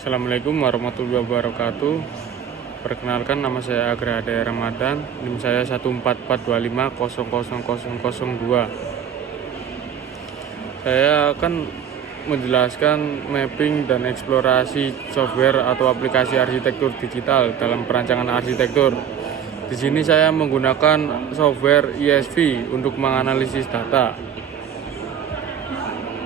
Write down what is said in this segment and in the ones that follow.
Assalamualaikum warahmatullahi wabarakatuh. Perkenalkan, nama saya Agrahade Ramadan, NIM saya 14425000002. Saya akan menjelaskan mapping dan eksplorasi software atau aplikasi arsitektur digital dalam perancangan arsitektur. Di sini saya menggunakan software ESV untuk menganalisis data.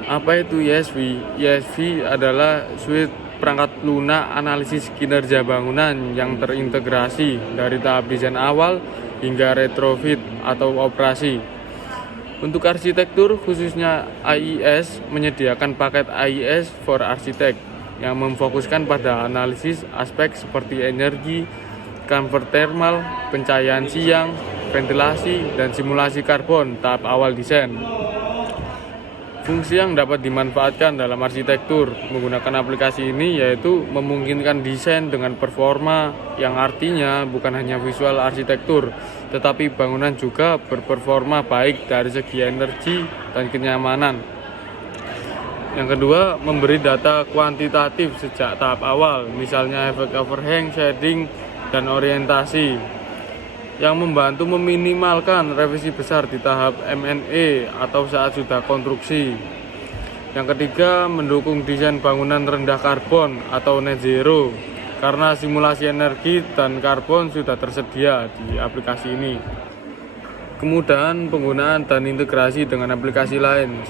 Apa itu ESV? ESV adalah suite perangkat lunak analisis kinerja bangunan yang terintegrasi dari tahap desain awal hingga retrofit atau operasi. Untuk arsitektur, khususnya AIS, menyediakan paket AIS for Architect yang memfokuskan pada analisis aspek seperti energi, comfort thermal, pencahayaan siang, ventilasi, dan simulasi karbon tahap awal desain. Fungsi yang dapat dimanfaatkan dalam arsitektur menggunakan aplikasi ini yaitu memungkinkan desain dengan performa, yang artinya bukan hanya visual arsitektur, tetapi bangunan juga berperforma baik dari segi energi dan kenyamanan. Yang kedua, memberi data kuantitatif sejak tahap awal, misalnya efek overhang, shading, dan orientasi, yang membantu meminimalkan revisi besar di tahap M&E atau saat sudah konstruksi. Yang ketiga, mendukung desain bangunan rendah karbon atau net zero, karena simulasi energi dan karbon sudah tersedia di aplikasi ini. Kemudahan penggunaan dan integrasi dengan aplikasi lain.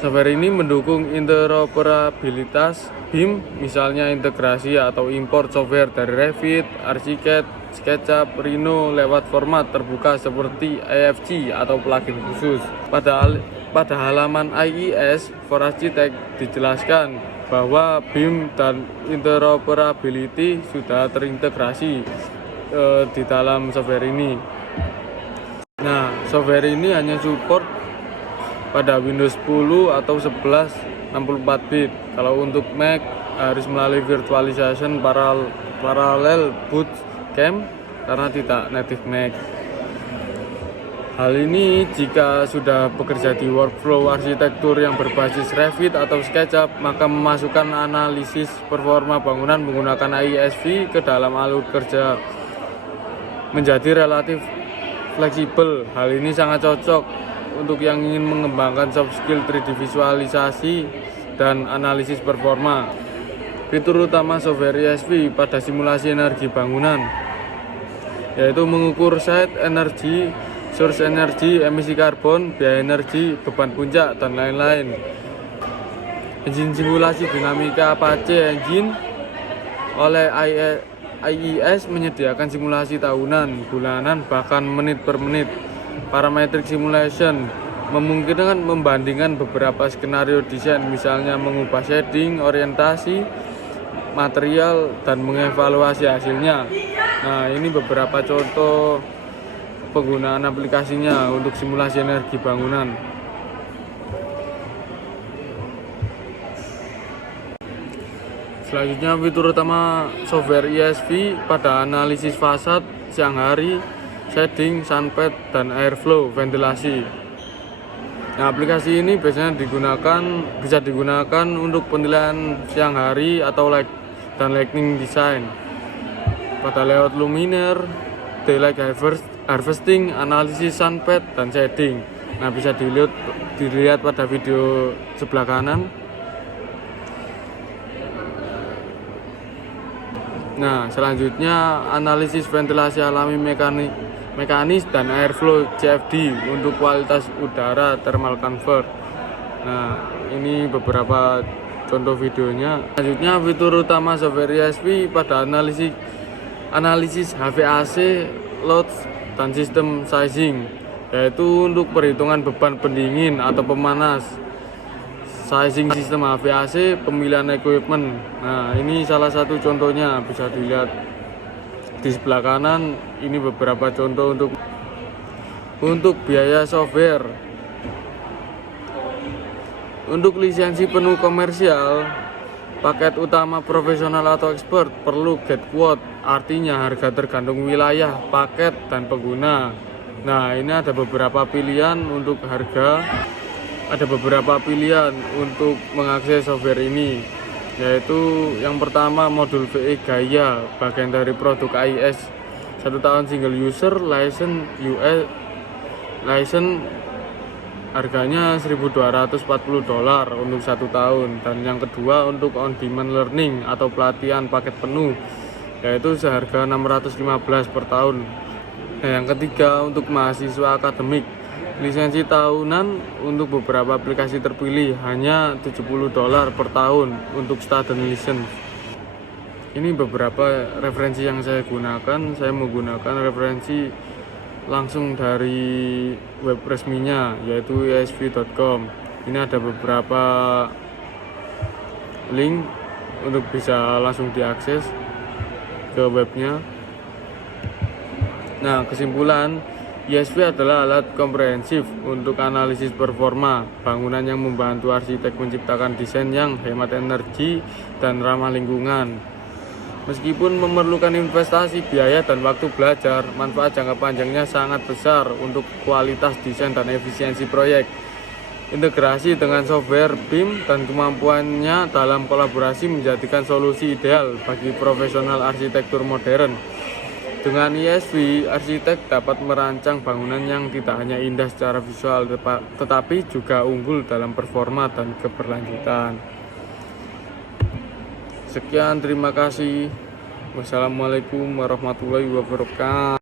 Software ini mendukung interoperabilitas BIM, misalnya integrasi atau import software dari Revit, Archicad, SketchUp, Rhino lewat format terbuka seperti AFG atau plugin khusus. Pada halaman IES for Architect dijelaskan bahwa BIM dan interoperability sudah terintegrasi di dalam software ini. Nah, software ini hanya support pada Windows 10 atau 11 64 bit. Kalau untuk Mac harus melalui virtualization parallel boot camp karena tidak native Mac. Hal ini jika sudah bekerja di workflow arsitektur yang berbasis Revit atau SketchUp, maka memasukkan analisis performa bangunan menggunakan IESV ke dalam alur kerja menjadi relatif fleksibel. Hal ini sangat cocok untuk yang ingin mengembangkan soft skill 3D visualisasi dan analisis performa. Fitur utama software ESV pada simulasi energi bangunan yaitu mengukur site energi, source energi, emisi karbon, biaya energi, beban puncak, dan lain-lain. Engine simulasi dinamika Apache Engine oleh IES menyediakan simulasi tahunan, bulanan, bahkan menit per menit. Parametric simulation memungkinkan membandingkan beberapa skenario desain, misalnya mengubah shading, orientasi, material, dan mengevaluasi hasilnya. Nah, ini beberapa contoh penggunaan aplikasinya untuk simulasi energi bangunan. Selanjutnya, fitur utama software ESV pada analisis fasad, siang hari, shading, sunpad, dan airflow, ventilasi. Nah, aplikasi ini biasanya bisa digunakan untuk penilaian siang hari atau dan lighting design pada layout luminaire, daylight harvesting, analisis sunpad, dan shading. Nah, bisa dilihat pada video sebelah kanan. Nah, selanjutnya analisis ventilasi alami mekanis dan airflow CFD untuk kualitas udara thermal comfort. Nah, ini beberapa contoh videonya. Selanjutnya, fitur utama software ESV pada analisis HVAC, loads, dan sistem sizing, yaitu untuk perhitungan beban pendingin atau pemanas, sizing sistem HVAC, pemilihan equipment. Nah, ini salah satu contohnya, bisa dilihat di sebelah kanan. Ini beberapa contoh untuk biaya software. Untuk lisensi penuh komersial, paket utama profesional atau expert perlu get quote, artinya harga tergantung wilayah, paket, dan pengguna. Nah, ini ada beberapa pilihan untuk harga, ada beberapa pilihan untuk mengakses software ini. yaitu yang pertama modul VE Gaia, bagian dari produk AIS 1 tahun single user license US license harganya $1.240 untuk 1 tahun. Dan yang kedua untuk on demand learning atau pelatihan paket penuh, yaitu seharga $615 per tahun. Nah, yang ketiga untuk mahasiswa akademik, lisensi tahunan untuk beberapa aplikasi terpilih hanya $70 per tahun untuk student license. Ini beberapa referensi yang saya gunakan. Saya menggunakan referensi langsung dari web resminya, yaitu esv.com. Ini ada beberapa link untuk bisa langsung diakses ke webnya. Nah, kesimpulan, ISV adalah alat komprehensif untuk analisis performa bangunan yang membantu arsitek menciptakan desain yang hemat energi dan ramah lingkungan. Meskipun memerlukan investasi, biaya, dan waktu belajar, manfaat jangka panjangnya sangat besar untuk kualitas desain dan efisiensi proyek. Integrasi dengan software BIM dan kemampuannya dalam kolaborasi menjadikan solusi ideal bagi profesional arsitektur modern. Dengan ISV, arsitek dapat merancang bangunan yang tidak hanya indah secara visual, tetapi juga unggul dalam performa dan keberlanjutan. Sekian, terima kasih. Wassalamualaikum warahmatullahi wabarakatuh.